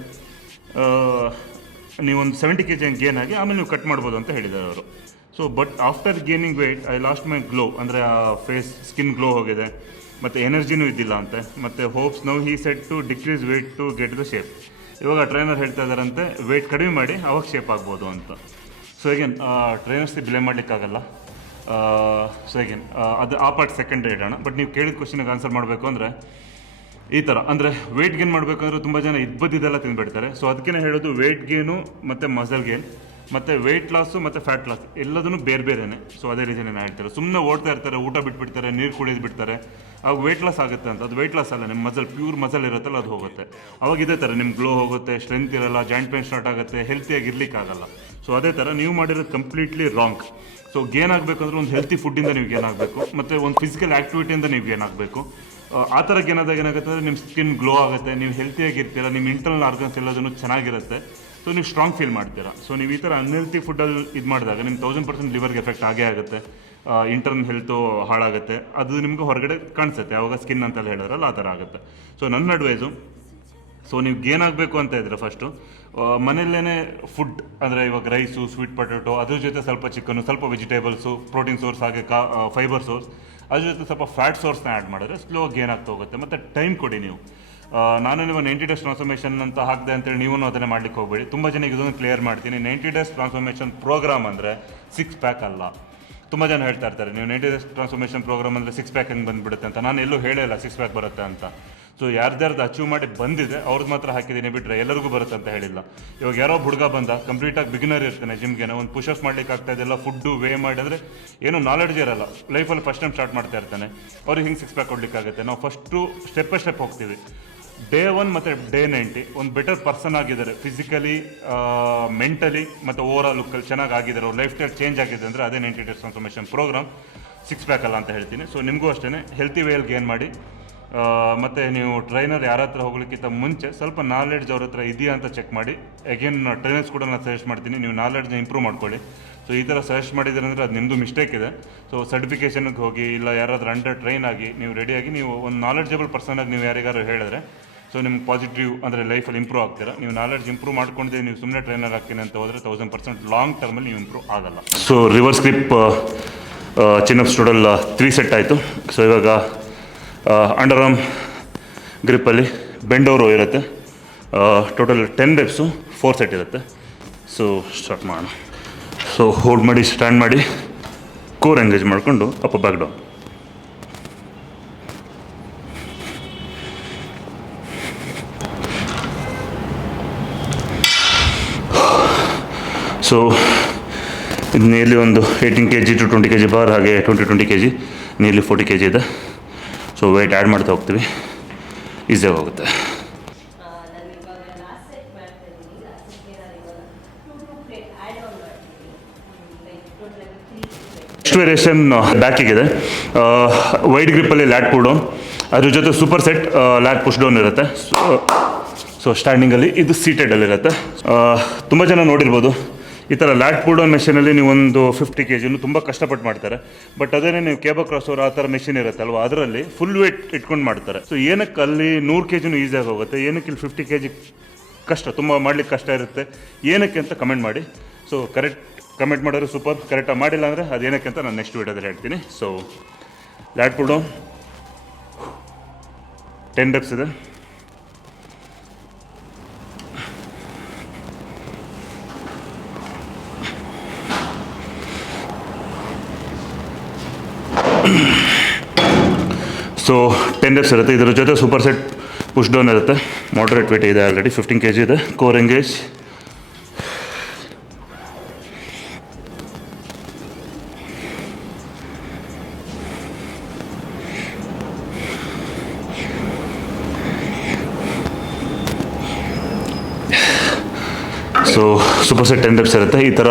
ನೀವೊಂದು 70 kg ಗೇನ್ ಆಗಿ ಆಮೇಲೆ ನೀವು ಕಟ್ ಮಾಡ್ಬೋದು ಅಂತ ಹೇಳಿದ್ದಾರೆ ಅವರು. So but after gaining wait I lost my glow, ಅಂದರೆ ಆ ಫೇಸ್ ಸ್ಕಿನ್ ಗ್ಲೋ ಹೋಗಿದೆ ಮತ್ತು ಎನರ್ಜಿನೂ ಇದ್ದಿಲ್ಲ ಅಂತೆ. ಮತ್ತು hopes now he set to decrease weight to get the shape. ಇವಾಗ ಟ್ರೈನರ್ ಹೇಳ್ತಾ ಇದ್ದಾರಂತೆ ವೆಯ್ಟ್ ಕಡಿಮೆ ಮಾಡಿ ಅವಾಗ ಶೇಪ್ ಆಗ್ಬೋದು ಅಂತ. ಸೊ ಅಗೇನ್ ಟ್ರೈನರ್ಸ್ಗೆ ಬ್ಲೇಮ್ ಮಾಡಲಿಕ್ಕಾಗಲ್ಲ. ಸೊ ಅಗೇನ್ ಅದು ಆ ಪಾರ್ಟ್ ಸೆಕೆಂಡ್ರಿ ಇಡೋಣ. ಬಟ್ ನೀವು ಕೇಳಿದ ಕ್ವಶನಿಗೆ ಆನ್ಸರ್ ಮಾಡಬೇಕು ಅಂದರೆ ಈ ಥರ, ಅಂದರೆ ವೆಯ್ಟ್ ಗೇನ್ ಮಾಡಬೇಕಂದ್ರೆ ತುಂಬ ಜನ ಇದ್ದಿದ್ದೆಲ್ಲ ತಿಂದುಬಿಡ್ತಾರೆ. ಸೊ ಅದಕ್ಕೆ ಹೇಳೋದು ವೆಯ್ಟ್ ಗೇನು ಮತ್ತು ಮಸಲ್ ಗೇನ್ ಮತ್ತು ವೆಯ್ಟ್ ಲಾಸು ಮತ್ತು ಫ್ಯಾಟ್ ಲಾಸ್ ಎಲ್ಲದೂ ಬೇರೆ ಬೇರೆನೇ. ಸೊ ಅದೇ ರೀತಿಯೇ ನಾನು ಹೇಳ್ತಾರೆ, ಸುಮ್ಮನೆ ಓಡ್ತಾ ಇರ್ತಾರೆ, ಊಟ ಬಿಟ್ಬಿಡ್ತಾರೆ, ನೀರು ಕುಡಿದು ಬಿಡ್ತಾರೆ, ಅವಾಗ ವೆಯ್ಟ್ ಲಾಸ್ ಆಗುತ್ತೆ ಅಂತ. ಅದು ವೆಯ್ಟ್ ಲಾಸ್ ಅಲ್ಲ, ನಿಮ್ಮ ಮಸಲ್ ಪ್ಯೂರ್ ಮಸಲ್ ಇರುತ್ತಲ್ಲ ಅದು ಹೋಗುತ್ತೆ. ಅವಾಗ ಇದೇ ಥರ ನಿಮ್ಮ ಗ್ಲೋ ಹೋಗುತ್ತೆ, ಸ್ಟ್ರೆಂತ್ ಇರಲ್ಲ, ಜಾಯಿಂಟ್ ಪೇನ್ ಸ್ಟಾರ್ಟ್ ಆಗುತ್ತೆ, ಹೆಲ್ತಿಯಾಗಿ ಇರಲಿಕ್ಕಾಗಲ್ಲ. ಸೊ ಅದೇ ಥರ ನೀವು ಮಾಡಿರೋದು ಕಂಪ್ಲೀಟ್ಲಿ ರಾಂಗ್. ಸೊ ಗೇನ್ ಆಗಬೇಕಂದ್ರೆ ಒಂದು ಹೆಲ್ತಿ ಫುಡ್ಡಿಂದ ನೀವು ಗೇನ್ ಆಗಬೇಕು, ಮತ್ತು ಒಂದು ಫಿಸಿಕಲ್ ಆ್ಯಕ್ಟಿವಿಟಿಯಿಂದ ನೀವು ಗೇನ್ ಆಗಬೇಕು. ಆ ಥರ ಗೇನಾದಾಗ ಏನಾಗುತ್ತೆ ಅಂದರೆ ನಿಮ್ಮ ಸ್ಕಿನ್ ಗ್ಲೋ ಆಗುತ್ತೆ, ನೀವು ಹೆಲ್ತಿಯಾಗಿರ್ತೀರ, ನಿಮ್ಮ ಇಂಟರ್ನಲ್ ಆರ್ಗನ್ಸ್ ಎಲ್ಲದನ್ನು ಚೆನ್ನಾಗಿರುತ್ತೆ. ಸೊ ನೀವು ಸ್ಟ್ರಾಂಗ್ ಫೀಲ್ ಮಾಡ್ತೀರಾ. ಸೊ ನೀವು ಈ ಥರ ಅನ್ಹೆಲ್ತಿ ಫುಡ್ಡಲ್ಲಿ ಇದು ಮಾಡಿದಾಗ ನಿಮ್ಮ 1000% ಲಿವರ್ಗೆ ಎಫೆಕ್ಟ್ ಆಗೇ ಆಗುತ್ತೆ, ಇಂಟರ್ನಲ್ ಹೆಲ್ತು ಹಾಳಾಗುತ್ತೆ, ಅದು ನಿಮ್ಗೆ ಹೊರಗಡೆ ಕಾಣಿಸುತ್ತೆ. ಆವಾಗ ಸ್ಕಿನ್ ಅಂತೆಲ್ಲ ಹೇಳಿದ್ರಲ್ಲ ಆ ಥರ ಆಗುತ್ತೆ. ಸೊ ನನ್ನ ಅಡ್ವೈಸು, ಸೊ ನೀವು ಗೇನ್ ಆಗಬೇಕು ಅಂತ ಇದ್ದರೆ ಫಸ್ಟು ಮನೆಯಲ್ಲೇ ಫುಡ್, ಅಂದರೆ ಇವಾಗ ರೈಸು, ಸ್ವೀಟ್ ಪೊಟ್ಯಾಟೊ, ಅದ್ರ ಜೊತೆ ಸ್ವಲ್ಪ ಚಿಕನ್ನು, ಸ್ವಲ್ಪ ವೆಜಿಟೇಬಲ್ಸು, ಪ್ರೋಟೀನ್ ಸೋರ್ಸ್, ಹಾಗೆ ಫೈಬರ್ ಸೋರ್ಸ್, ಅದ್ರ ಜೊತೆ ಸ್ವಲ್ಪ ಫ್ಯಾಟ್ ಸೋರ್ಸ್ನ ಆ್ಯಡ್ ಮಾಡಿದ್ರೆ ಸ್ಲೋ ಗೇನ್ ಆಗ್ತಾ ಹೋಗುತ್ತೆ. ಮತ್ತು ಟೈಮ್ ಕೊಡಿ ನೀವು. ನಾನು ನೀವು 90 ಡೇಸ್ ಟ್ರಾನ್ಸ್ಫಾರ್ಮೇಷನ್ ಅಂತ ಹಾಕಿದೆ ಅಂತೇಳಿ ನೀವು ಅದನ್ನೇ ಮಾಡ್ಲಿಕ್ಕೆ ಹೋಗಬೇಡಿ. ತುಂಬ ಜನಕ್ಕೆ ಇದನ್ನು ಕ್ಲಿಯರ್ ಮಾಡ್ತೀನಿ, 90 ಡೇಸ್ ಟ್ರಾನ್ಸ್ಫಾರ್ಮೇಷನ್ ಪ್ರೋಗ್ರಾಮ್ ಅಂದರೆ 6 ಪ್ಯಾಕ್ ಅಲ್ಲ. ತುಂಬ ಜನ ಹೇಳ್ತಾ ಇರ್ತಾರೆ ನೀವು 90 ಡೇಸ್ ಟ್ರಾನ್ಸ್ಫಾರ್ಮೇಷನ್ ಪ್ರೋಗ್ರಾಮ್ ಅಂದರೆ 6 ಪ್ಯಾಕ್ ಹೆಂಗೆ ಬಂದುಬಿಡುತ್ತೆ ಅಂತ. ನಾನು ಎಲ್ಲೂ ಹೇಳಿಲ್ಲ 6 ಪ್ಯಾಕ್ ಬರುತ್ತೆ ಅಂತ. ಸೊ ಯಾರ್ದಾರ್ದು ಅಚೀವ್ ಮಾಡಿ ಬಂದಿದೆ ಅವ್ರದ್ದು ಮಾತ್ರ ಹಾಕಿದ್ದೀನಿ, ಬಿಟ್ಟರೆ ಎಲ್ಲರಿಗೂ ಬರುತ್ತೆ ಅಂತ ಹೇಳಿಲ್ಲ. ಇವಾಗ ಯಾರೋ ಹುಡುಗ ಬಂದ ಕಂಪ್ಲೀಟಾಗಿ ಬಿಗಿನರ್ ಇರ್ತಾನೆ, ಜಿಮ್ಗೆ ಒಂದು ಪುಷಪ್ಸ್ ಮಾಡ್ಲಿಕ್ಕೆ ಆಗ್ತಾ ಇದೆಲ್ಲ, ಫುಡ್ಡು ವೇ ಮಾಡಿದ್ರೆ ಏನೂ ನಾಲೆಡ್ಜ್ ಇರಲ್ಲ, ಲೈಫಲ್ಲಿ ಫಸ್ಟ್ ಟೈಮ್ ಸ್ಟಾರ್ಟ್ ಮಾಡ್ತಾ ಇರ್ತಾನೆ, ಅವ್ರಿಗೆ ಹಿಂಗೆ 6 ಪ್ಯಾಕ್ ಕೊಡಲಿಕ್ಕಾಗುತ್ತೆ. ನಾವು ಫಸ್ಟು ಸ್ಟೆಪ್ ಬೈ ಸ್ಟೆಪ್ ಹೋಗ್ತೀವಿ. ಡೇ 1 ಮತ್ತು ಡೇ 90 ಒಂದು ಬೆಟರ್ ಪರ್ಸನ್ ಆಗಿದ್ದಾರೆ, ಫಿಸಿಕಲಿ, ಮೆಂಟಲಿ ಮತ್ತು ಓವರ್ ಆಲ್ ಲುಕ್ಕಲ್ಲಿ ಚೆನ್ನಾಗಿ ಆಗಿದ್ದಾರೆ, ಅವ್ರ ಲೈಫ್ ಸ್ಟೈಲ್ ಚೇಂಜ್ ಆಗಿದೆ ಅಂದರೆ ಅದೇ 90 ಡೇಸ್ ಟ್ರಾನ್ಸ್ಫಾರ್ಮೇಷನ್ ಪ್ರೋಗ್ರಾಮ್. 6 ಪ್ಯಾಕ್ ಅಲ್ಲ ಅಂತ ಹೇಳ್ತೀನಿ. ಸೊ ನಿಮಗೂ ಅಷ್ಟೇ ಹೆಲ್ತಿ ವೇಯಲ್ಲಿ ಗೇನ್ ಮಾಡಿ. ಮತ್ತು ನೀವು ಟ್ರೈನರ್ ಯಾರ ಹತ್ರ ಹೋಗ್ಲಿಕ್ಕಿಂತ ಮುಂಚೆ ಸ್ವಲ್ಪ ನಾಲೆಡ್ಜ್ ಅವ್ರ ಹತ್ರ ಇದೆಯಾ ಅಂತ ಚೆಕ್ ಮಾಡಿ. ಅಗೇನ್ ಟ್ರೈನರ್ಸ್ ಕೂಡ ನಾನು ಸಜೆಸ್ಟ್ ಮಾಡ್ತೀನಿ, ನೀವು ನಾಲೆಡ್ಜ್ನ ಇಂಪ್ರೂವ್ ಮಾಡ್ಕೊಳ್ಳಿ. ಸೊ ಈ ಥರ ಸಜೆಸ್ಟ್ ಮಾಡಿದ್ದೀರ ಅಂದರೆ ಅದು ನಿಮ್ಮದು ಮಿಸ್ಟೇಕ್ ಇದೆ. ಸೊ ಸರ್ಟಿಫಿಕೇಷನ್ಗೆ ಹೋಗಿ, ಇಲ್ಲ ಯಾರಾದ್ರೂ ಅಂಡರ್ ಟ್ರೈನ್ ಆಗಿ ನೀವು ರೆಡಿಯಾಗಿ ನೀವು ಒಂದು ನಾಲೆಡ್ಜಬಲ್ ಪರ್ಸನಾಗಿ ನೀವು ಯಾರಿಗಾರು ಹೇಳಿದ್ರೆ ಸೊ ನಿಮ್ಗೆ ಪಾಸಿಟಿವ್ ಅಂದರೆ ಲೈಫಲ್ಲಿ ಇಂಪ್ರೂವ್ ಆಗ್ತೀರಾ. ನೀವು ನಾಲೆಡ್ಜ್ ಇಂಪ್ರೂವ್ ಮಾಡ್ಕೊಂಡಿದ್ದೀವಿ, ನೀವು ಸುಮ್ಮನೆ ಟ್ರೈನರ್ ಆಗ್ತೀನಿ ಅಂತ ಹೋದರೆ 1000% ಲಾಂಗ್ ಟರ್ಮಲ್ಲಿ ನೀವು ಇಂಪ್ರೂವ್ ಆಗಲ್ಲ. So reverse grip chin-ups total 3 set ಆಯಿತು. ಸೊ ಇವಾಗ ಅಂಡರ್ ಆರ್ಮ್ ಗ್ರಿಪ್ಪಲ್ಲಿ ಬೆಂಡ್ ಓವರ್ ಇರುತ್ತೆ. ಟೋಟಲ್ 10 ರೆಪ್ಸು 4 ಸೆಟ್ ಇರುತ್ತೆ. ಸೊ ಸ್ಟಾರ್ಟ್ ಮಾಡೋಣ. ಸೊ ಹೋಲ್ಡ್ ಮಾಡಿ, ಸ್ಟ್ಯಾಂಡ್ ಮಾಡಿ, ಕೋರ್ ಎಂಗೇಜ್ ಮಾಡಿಕೊಂಡು ಅಪ್ ಬ್ಯಾಕ್ ಡೌನ್. ಸೊ ಇದು ನಿಯರ್ಲಿ ಒಂದು 18 kg to 20 kg ಬಾರ್, ಹಾಗೆ 20 kg, ನಿಯರ್ಲಿ 40 kg ಇದೆ. ಸೊ ವೆಯ್ಟ್ ಆ್ಯಡ್ ಮಾಡ್ತಾ ಹೋಗ್ತೀವಿ, ಈಸಿಯಾಗಿ ಹೋಗುತ್ತೆ. ನೆಕ್ಸ್ಟ್ ವೇರಿಯೇಷನ್ ಬ್ಯಾಕಿಗಿದೆ. ವೈಡ್ ಗ್ರಿಪ್ಪಲ್ಲಿ ಲ್ಯಾಟ್ ಪುಲ್ ಡೌನ್, ಅದ್ರ ಜೊತೆ super set lat push down ಇರುತ್ತೆ. ಸೊ ಸ್ಟ್ಯಾಂಡಿಂಗಲ್ಲಿ ಇದು ಸೀಟೆಡಲ್ಲಿರುತ್ತೆ. ತುಂಬ ಜನ ನೋಡಿರ್ಬೋದು ಈ ಥರ ಲ್ಯಾಟ್ ಪುಲ್ ಡೌನ್ ಮೆಷಿನಲ್ಲಿ ನೀವು ಒಂದು 50 kg ತುಂಬ ಕಷ್ಟಪಟ್ಟು ಮಾಡ್ತಾರೆ. ಬಟ್ ಅದೇ ನೀವು ಕೇಬಲ್ ಕ್ರಾಸ್ ಓವರ್ ಆ ಥರ ಮೆಷಿನ್ ಇರುತ್ತಲ್ವ, ಅದರಲ್ಲಿ ಫುಲ್ ವೇಟ್ ಇಟ್ಕೊಂಡು ಮಾಡ್ತಾರೆ. ಸೊ ಏನಕ್ಕೆ ಅಲ್ಲಿ 100 kg ಈಸಿಯಾಗಿ ಹೋಗುತ್ತೆ, ಏನಕ್ಕೆ ಇಲ್ಲಿ 50 kg ಕಷ್ಟ, ತುಂಬ ಮಾಡ್ಲಿಕ್ಕೆ ಕಷ್ಟ ಇರುತ್ತೆ, ಏನಕ್ಕೆ ಅಂತ ಕಮೆಂಟ್ ಮಾಡಿ. ಸೊ ಕರೆಕ್ಟ್ ಕಮೆಂಟ್ ಮಾಡೋರು ಸೂಪರ್, ಕರೆಕ್ಟಾಗಿ ಮಾಡಿಲ್ಲ ಅಂದರೆ ಅದೇನಕ್ಕೆ ಅಂತ ನಾನು ನೆಕ್ಸ್ಟ್ ವೀಡಿಯೋದಲ್ಲಿ ಹೇಳ್ತೀನಿ. ಸೊ ಲ್ಯಾಟ್ ಪುಲ್ ಡೌನ್ 10 ರೆಪ್ಸ್ ಇದೆ. ಸೊ 10 ರೆಪ್ಸ್ ಇರುತ್ತೆ. ಇದರ ಜೊತೆ ಸೂಪರ್ ಸೆಟ್ ಪುಷ್ ಡೌನ್ ಇರುತ್ತೆ. ಮಾಡ್ರೇಟ್ ವೇಟ್ ಇದೆ, ಆಲ್ರೆಡಿ 15 kg ಇದೆ. Core engage. So super set 10 reps ಇರುತ್ತೆ. ಈ ಥರ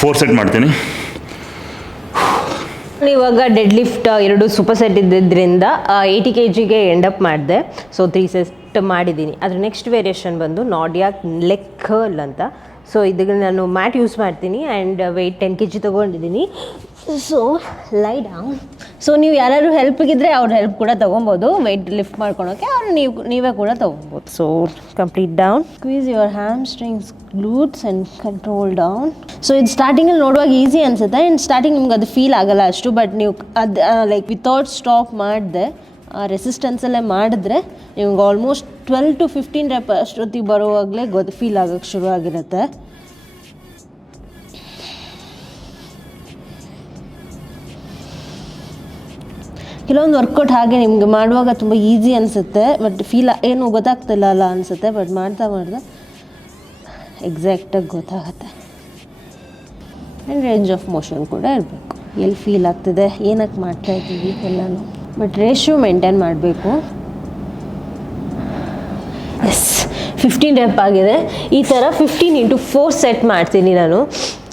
4 ಸೆಟ್ ಮಾಡ್ತೀನಿ. ಇವಾಗ ಡೆಡ್ ಲಿಫ್ಟ್ 2 ಸೂಪರ್ ಸೆಟ್ ಇದ್ದಿದ್ದರಿಂದ 80 kgಗೆ ಎಂಡ್ ಅಪ್ ಮಾಡಿದೆ. ಸೊ 3 ಸೆಟ್ ಮಾಡಿದ್ದೀನಿ. ಅದ್ರ ನೆಕ್ಸ್ಟ್ ವೇರಿಯೇಷನ್ ಬಂದು ನಾಡಿಯಾಕ್ ಲೆಗ್ ಕರ್ಲ್ ಅಂತ. ಸೊ ಇದಕ್ಕೆ ನಾನು ಮ್ಯಾಟ್ ಯೂಸ್ ಮಾಡ್ತೀನಿ ಆ್ಯಂಡ್ ವೆಯ್ಟ್ 10 kg ತೊಗೊಂಡಿದ್ದೀನಿ. ಸೊ ಲೈ ಡೌನ್. ಸೊ ನೀವು ಯಾರು ಹೆಲ್ಪ್ಗಿದ್ರೆ ಅವ್ರ ಹೆಲ್ಪ್ ಕೂಡ ತೊಗೊಬೋದು ವೆಯ್ಟ್ ಲಿಫ್ಟ್ ಮಾಡ್ಕೊಳೋಕ್ಕೆ, ಅವ್ರು ನೀವೇ ಕೂಡ ತೊಗೊಬೋದು. So complete down, squeeze your hamstrings, glutes and control down. So ಇದು ಸ್ಟಾರ್ಟಿಂಗಲ್ಲಿ ನೋಡುವಾಗ ಈಸಿ ಅನಿಸುತ್ತೆ ಆ್ಯಂಡ್ ಸ್ಟಾರ್ಟಿಂಗ್ ನಿಮ್ಗೆ ಅದು ಫೀಲ್ ಆಗಲ್ಲ ಅಷ್ಟು, ಬಟ್ ನೀವು ಅದು ಲೈಕ್ ವಿತೌಟ್ ಸ್ಟಾಪ್ ಮಾಡಿದೆ ರೆಸಿಸ್ಟೆನ್ಸಲ್ಲೇ ಮಾಡಿದ್ರೆ ನಿಮ್ಗೆ ಆಲ್ಮೋಸ್ಟ್ 12 to 15 ರೆಪ್ ಅಷ್ಟೊತ್ತಿಗೆ ಬರುವಾಗಲೇ ಫೀಲ್ ಆಗೋಕ್ಕೆ ಶುರು ಆಗಿರುತ್ತೆ. ಕೆಲವೊಂದು ವರ್ಕೌಟ್ ಹಾಗೆ ನಿಮಗೆ ಮಾಡುವಾಗ ತುಂಬ ಈಸಿ ಅನಿಸುತ್ತೆ, ಬಟ್ ಏನು ಗೊತ್ತಾಗ್ತಿಲ್ಲ ಅಲ್ಲ ಅನಿಸುತ್ತೆ, ಬಟ್ ಮಾಡ್ತಾ ಎಕ್ಸಾಕ್ಟಾಗಿ ಗೊತ್ತಾಗುತ್ತೆ. ಆ್ಯಂಡ್ ರೇಂಜ್ ಆಫ್ ಮೋಷನ್ ಕೂಡ ಇರಬೇಕು, ಎಲ್ಲಿ ಫೀಲ್ ಆಗ್ತಿದೆ, ಏನಕ್ಕೆ ಮಾಡ್ತಾಯಿದ್ದೀವಿ ಎಲ್ಲನೂ, ಬಟ್ ರೇಷಿಯೋ ಮೇಂಟೈನ್ ಮಾಡಬೇಕು. ಎಸ್ 15 ರೆಪ್ ಆಗಿದೆ. ಈ ಥರ 15 into 4 ಸೆಟ್ ಮಾಡ್ತೀನಿ ನಾನು.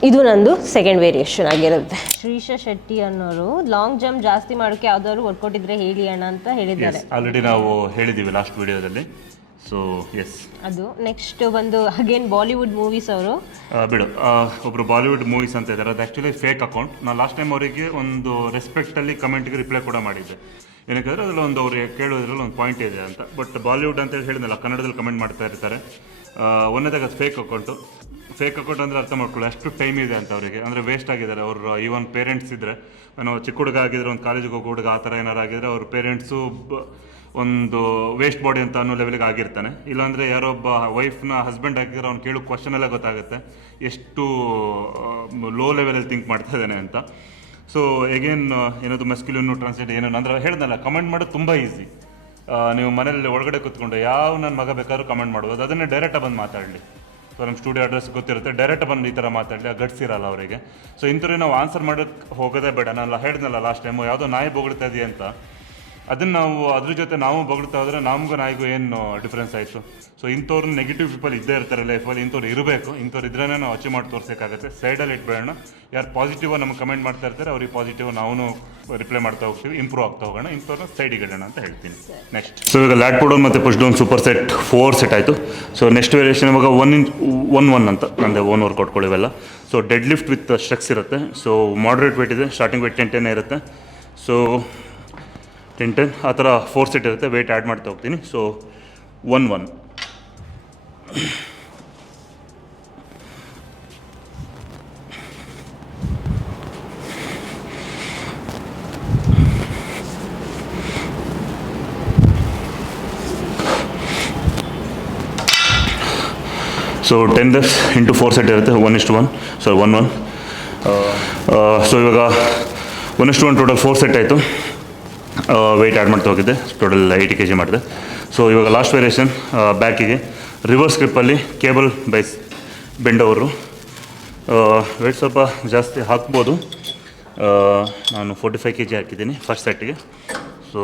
ಇದು ನಂದು ಸೆಕೆಂಡ್ ವೇರಿಯೇಷನ್ ಆಗಿರುತ್ತೆ. ಶ್ರೀಶ ಶೆಟ್ಟಿ ಅನ್ನೋರು ಲಾಂಗ್ ಜಂಪ್ ಜಾಸ್ತಿ ಮಾಡೋಕ್ಕೆ ಯಾವ್ದಾದ್ರು ವರ್ಕೌಟ್ ಇದ್ರೆ ಹೇಳಿ ಅಣ್ಣ ಅಂತ ಹೇಳಿದ್ದಾರೆ. ಆಲ್ರೆಡಿ ನಾವು ಹೇಳಿದ್ದೀವಿ ಲಾಸ್ಟ್ ವಿಡಿಯೋದಲ್ಲಿ. ಸೊ ಎಸ್, ಅದು ನೆಕ್ಸ್ಟ್ ಬಂದು ಅಗೇನ್ ಬಾಲಿವುಡ್ ಮೂವೀಸ್. ಅವರು ಬಿಡು, ಒಬ್ರು ಬಾಲಿವುಡ್ ಮೂವೀಸ್ ಅಂತ ಇದ್ದಾರೆ, ಅದು ಆ್ಯಕ್ಚುಲಿ ಫೇಕ್ ಅಕೌಂಟ್. ನಾನು ಲಾಸ್ಟ್ ಟೈಮ್ ಅವರಿಗೆ ಒಂದು ರೆಸ್ಪೆಕ್ಟಲ್ಲಿ ಕಮೆಂಟ್ಗೆ ರಿಪ್ಲೈ ಕೂಡ ಮಾಡಿದ್ದೆ. ಏನಕ್ಕೆ ಅದರಲ್ಲಿ ಒಂದು ಅವ್ರಿಗೆ ಕೇಳೋದ್ರಲ್ಲಿ ಒಂದು ಪಾಯಿಂಟ್ ಇದೆ ಅಂತ. ಬಟ್ ಬಾಲಿವುಡ್ ಅಂತ ಹೇಳಿದ್ನಲ್ಲ, ಕನ್ನಡದಲ್ಲಿ ಕಮೆಂಟ್ ಮಾಡ್ತಾ ಇರ್ತಾರೆ. ಒಂದನೇದಾಗ ಅದು ಫೇಕ್ ಅಕೌಂಟು. ಫೇಕ್ ಅಕೌಂಟ್ ಅಂದರೆ ಅರ್ಥ ಮಾಡ್ಕೊಳ್ಳಿ, ಅಷ್ಟು ಟೈಮ್ ಇದೆ ಅಂತ ಅವರಿಗೆ, ಅಂದರೆ ವೇಸ್ಟ್ ಆಗಿದ್ದಾರೆ. ಅವರು ಈವನ್ ಪೇರೆಂಟ್ಸ್ ಇದ್ದರೆ, ನಾವು ಚಿಕ್ಕ ಹುಡುಗ ಆಗಿದ್ರೆ, ಒಂದು ಕಾಲೇಜಿಗೆ ಹೋಗೋ ಹುಡುಗ ಆ ಥರ ಏನಾರು ಆಗಿದ್ರೆ, ಅವ್ರ ಪೇರೆಂಟ್ಸು ಒಂದು ವೇಸ್ಟ್ ಬಾಡಿ ಅಂತ ಅನ್ನೋ ಲೆವೆಲ್ಗೆ ಆಗಿರ್ತಾನೆ. ಇಲ್ಲಾಂದರೆ ಯಾರೊಬ್ಬ ವೈಫ್ನ ಹಸ್ಬೆಂಡ್ ಆಗಿದ್ರೆ ಅವ್ನು ಕೇಳೋ ಕ್ವಶನ್ ಎಲ್ಲ ಗೊತ್ತಾಗುತ್ತೆ ಎಷ್ಟು ಲೋ ಲೆವೆಲಲ್ಲಿ ಥಿಂಕ್ ಮಾಡ್ತಾ ಇದ್ದಾನೆ ಅಂತ. ಸೊ ಎಗೇನ್ ಏನದು ಮಸ್ಕ್ಯುಲಿನ್ ಟ್ರಾನ್ಸ್ಲೇಟ್ ಏನೇನು ಅಂದ್ರೆ ಹೇಳ್ದಲ್ಲ, ಕಮೆಂಟ್ ಮಾಡೋದು ತುಂಬ ಈಸಿ. ನೀವು ಮನೇಲಿ ಒಳಗಡೆ ಕೂತ್ಕೊಂಡು ಯಾವ ನನ್ನ ಮಗ ಬೇಕಾದ್ರೂ ಕಮೆಂಟ್ ಮಾಡ್ಬೋದು, ಅದನ್ನೇ ಡೈರೆಕ್ಟಾಗಿ ಬಂದು ಮಾತಾಡಲಿ. ಸೊ ನಮ್ಮ ಸ್ಟುಡಿಯೋ ಅಡ್ರೆಸ್ ಗೊತ್ತಿರುತ್ತೆ, ಡೈರೆಕ್ಟ್ ಬಂದು ಈ ಥರ ಮಾತಾಡಲಿ, ಗಟ್ಸಿರಲ್ಲ ಅವರಿಗೆ. ಸೊ ಇಂಥವ್ರಿಗೆ ನಾವು ಆನ್ಸರ್ ಮಾಡೋಕ್ಕೆ ಹೋಗೋದೇ ಬೇಡ. ನಾನು ಹೇಳಿದ್ನಲ್ಲ ಲಾಸ್ಟ್ ಟೈಮು, ಯಾವುದೋ ನಾಯಿ ಬೊಗಳ್ತಾ ಇದೆಯಾ ಅಂತ, ಅದನ್ನು ನಾವು ಅದ್ರ ಜೊತೆ ನಾವು ಬೊಗಳ್ತಾ ಹೋದರೆ ನಮಗೂ ನಾಯಿಗೂ ಏನು ಡಿಫ್ರೆನ್ಸ್ ಆಯಿತು. ಸೊ ಇಂಥವ್ರು ನೆಗೆಟಿವ್ ಪೀಪಲ್ ಇದ್ದೇ ಇರ್ತಾರೆ ಲೈಫಲ್ಲಿ, ಇಂಥವ್ರು ಇರಬೇಕು. ಇಂಥವ್ರು ಇದ್ರೇ ನಾವು ಅಚೀವ್ ಮಾಡಿ ತೋರಿಸೋಕ್ಕಾಗುತ್ತೆ. ಸೈಡಲ್ಲಿ ಇಟ್ಬೇಡ. ಯಾರು ಪಾಸಿಟಿವ್ ನಮಗೆ ಕಮೆಂಟ್ ಮಾಡ್ತಾ ಇರ್ತಾರೆ ಅವ್ರಿಗೆ ಪಾಸಿಟಿವ್ ನಾವು ರಿಪ್ಲೈ ಮಾಡ್ತಾ ಹೋಗ್ತೀವಿ, ಇಂಪ್ರೂವ್ ಆಗ್ತಾ ಹೋಗೋಣ. ಇಂಥವ್ರನ್ನ ಸೈಡಿಗೆ ಇಡೋಣ ಅಂತ ಹೇಳ್ತೀನಿ. ನೆಕ್ಸ್ಟ್, ಸೊ ಈಗ ಲ್ಯಾಟ್ ಪುಲ್ ಡೌನ್ ಮತ್ತು push down super set 4 set ಆಯಿತು. ಸೊ ನೆಕ್ಸ್ಟ್ ವೇರಿಯೇಷನ್ ಇವಾಗ 1 ಅಂತ ನಂದೇ ಓನ್ ವರ್ಕೌಟ್ಗಳಿವೆಲ್ಲ. So deadlift with stretches ಇರುತ್ತೆ. ಸೊ ಮಾಡ್ರೇಟ್ ವೇಟ್ ಇದೆ, ಸ್ಟಾರ್ಟಿಂಗ್ ವೇಟ್ 10 ಇರುತ್ತೆ. ಸೊ 10 ಆ ಥರ 4 ಸೆಟ್ ಇರುತ್ತೆ. ವೇಟ್ ಆ್ಯಡ್ ಮಾಡ್ತಾ ಹೋಗ್ತೀನಿ. So 1 so 10 reps into 4 set ಇರುತ್ತೆ. 1:1. ಸೊ 1 ಸೊ ಇವಾಗ 1:1 ಟೋಟಲ್ 4 ಸೆಟ್ ಆಯಿತು. ವೆಯ್ಟ್ ಆ್ಯಡ್ ಮಾಡ್ತಾ ಹೋಗಿದ್ದೆ, ಟೋಟಲ್ 80 kg ಮಾಡಿದೆ. ಸೊ ಇವಾಗ ಲಾಸ್ಟ್ ವೇರಿಯೇಷನ್ ಬ್ಯಾಕಿಗೆ ರಿವರ್ಸ್ ಗ್ರಿಪ್ಪಲ್ಲಿ ಕೇಬಲ್ ಬೈಸ್ ಬೆಂಡ್ ಅವರು. ವೆಯ್ಟ್ ಸ್ವಲ್ಪ ಜಾಸ್ತಿ ಹಾಕ್ಬೋದು. ನಾನು 45 kg ಹಾಕಿದ್ದೀನಿ ಫಸ್ಟ್ ಸೆಟ್ಟಿಗೆ. ಸೊ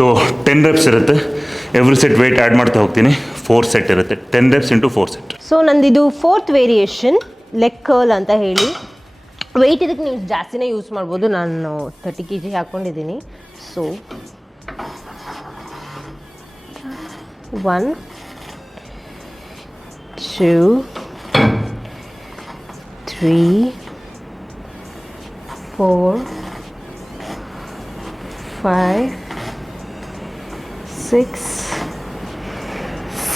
ಸೊ 10 reps ಇರುತ್ತೆ. ಎವ್ರಿ ಸೆಟ್ ವೆಯ್ಟ್ ಆ್ಯಡ್ ಮಾಡ್ತಾ ಹೋಗ್ತೀನಿ. 4 ಸೆಟ್ ಇರುತ್ತೆ. 10 reps into 4 ಸೆಟ್. ಸೊ ನಂದಿದು 4th ವೇರಿಯೇಷನ್ ಲೆಗ್ ಕರ್ಲ್ ಅಂತ ಹೇಳಿ. ವೆಯ್ಟ್ ಇದಕ್ಕೆ ನೀವು ಜಾಸ್ತಿನೇ ಯೂಸ್ ಮಾಡ್ಬೋದು. ನಾನು 30 kg ಹಾಕ್ಕೊಂಡಿದ್ದೀನಿ. ಸೊ 1 2 3 4 5 6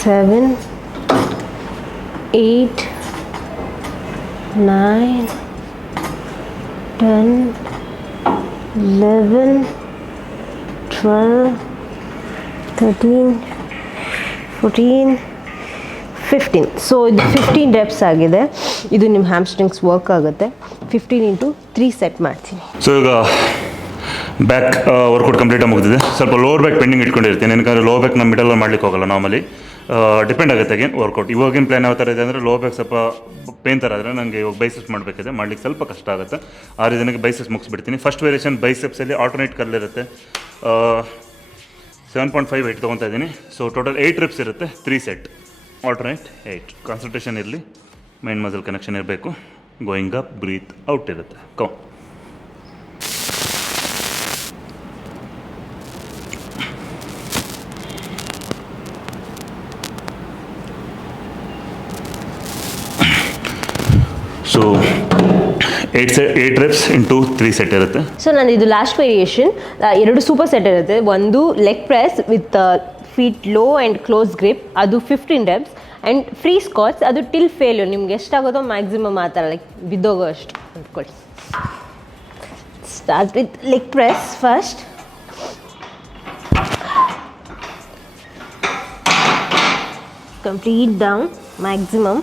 7 8 9 10 11 12 13 14 15. ಸೊ ಇದು 15 reps ಆಗಿದೆ. ಇದು ನಿಮ್ಮ ಹ್ಯಾಮ್ಸ್ಟ್ರಿಂಗ್ಸ್ ವರ್ಕ್ ಆಗುತ್ತೆ. 15 into 3 ಸೆಟ್ ಮಾಡ್ತೀನಿ. ಸೊ ಈಗ ಬ್ಯಾಕ್ ವರ್ಕೌಟ್ ಕಂಪ್ಲೀಟಾಗಿ ಮುಗಿದಿದೆ. ಸ್ವಲ್ಪ ಲೋವರ್ ಬ್ಯಾಕ್ ಪೆಂಡಿಂಗ್ ಇಟ್ಕೊಂಡಿರ್ತೀನಿ, ಯಾಕಂದರೆ ಲೋ ಬ್ಯಾಕ್ ನಮ್ಮ ಮಿಡಲ್ ಮಾಡ್ಲಿಕ್ಕೆ ಹೋಗಲ್ಲ ನಾರ್ಮಲಿ. ಡಿಪೆಂಡ್ ಆಗುತ್ತೆ ಅಗೇನ್ ವರ್ಕೌಟ್. ಇವಾಗಿನ ಪ್ಲ್ಯಾನ್ ಯಾವ ಥರ ಇದೆ ಅಂದರೆ, ಲೋ ಬ್ಯಾಕ್ ಸ್ವಲ್ಪ ಪೇನ್ ಥರ ಆದರೆ ನನಗೆ ಇವಾಗ ಬೈಸೆಪ್ಸ್ ಮಾಡಬೇಕಿದೆ, ಮಾಡ್ಲಿಕ್ಕೆ ಸ್ವಲ್ಪ ಕಷ್ಟ ಆಗುತ್ತೆ. ಆ ರೀತಿಯಾಗಿ ಬೈಸೆಪ್ಸ್ ಮುಗಿಸ್ಬಿಡ್ತೀನಿ. ಫಸ್ಟ್ ವೇರಿಯೇಷನ್ ಬೈಸೆಪ್ಸಲ್ಲಿ ಆಲ್ಟರ್ನೇಟ್ ಕರ್ಲ್ ಇರುತ್ತೆ. 7.5 ವೆಯ್ಟ್ ತೊಗೊತಾ ಇದ್ದೀನಿ. ಸೊ ಟೋಟಲ್ 8 reps ಇರುತ್ತೆ, 3 ಸೆಟ್, ಆಲ್ಟರ್ನೇಟ್ 8. ಕಾನ್ಸಂಟ್ರೇಷನ್ ಇರಲಿ, ಮೈಂಡ್ ಮಸಲ್ ಕನೆಕ್ಷನ್ ಇರಬೇಕು. ಗೋಯಿಂಗ್ ಅಪ್, ಬ್ರೀತ್ ಔಟ್ ಇರುತ್ತೆ. Cow so 8 reps into 3 set ಇರುತ್ತೆ. ಸೊ ನಾನು ಇದು ಲಾಸ್ಟ್ ವೇರಿಯೇಷನ್, 2 ಸೂಪರ್ ಸೆಟ್ ಇರುತ್ತೆ. ಒಂದು leg press with feet low and close grip, ಅದು 15 reps. ಆ್ಯಂಡ್ ಫ್ರೀ ಸ್ಕ್ವಾಟ್ಸ್, ಅದು ಟಿಲ್ ಫೇಲ್ಯೂರ್, ನಿಮ್ಗೆ ಎಷ್ಟಾಗೋದೋ ಮ್ಯಾಕ್ಸಿಮಮ್ ಆ ಥರ ಲೈಕ್ ಬಿದ್ದೋಗೋ ಅಷ್ಟು ಅಂದ್ಕೊಳ್ಳಿ. Start with leg press first. Complete down maximum.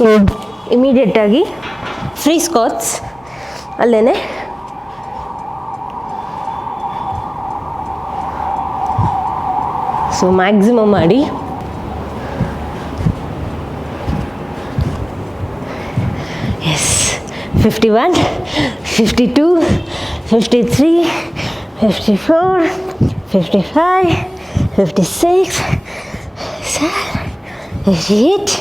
So ಇಮಿಡಿಯೇಟಾಗಿ ಫ್ರೀ ಸ್ಕ್ವಾಟ್ಸ್ ಅಲ್ಲೇ ಸೊ ಮ್ಯಾಕ್ಸಿಮಮ್ ಮಾಡಿ. ಎಸ್, 51, 52, 53, 54, 55, 56, 58.